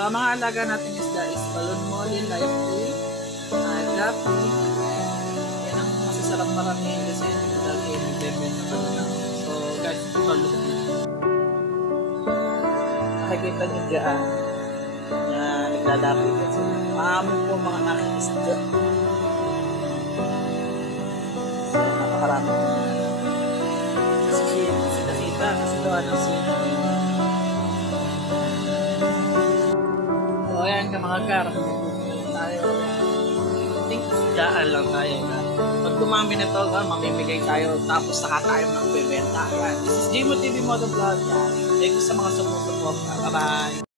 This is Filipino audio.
So, ang mga alaga natin isda is balon molly, live tree, gapi. Yan ang masasarap maramihan kasi lagi nagbebenta pa na. So, guys, balon. Nakikita nyo dyan na naglalapit kasi maamon po mga nakikisda. So, napakarami. Kasi sita-sita kasi doon ang sino. So, ayan ka mga kar. Tayo. I think daan lang tayo. Pag dumami na to, mamimigay tayo. Tapos saka tayo magbebenta. This is Jimo TV Motovlog. Thank you sa mga sumusuporta. Bye-bye!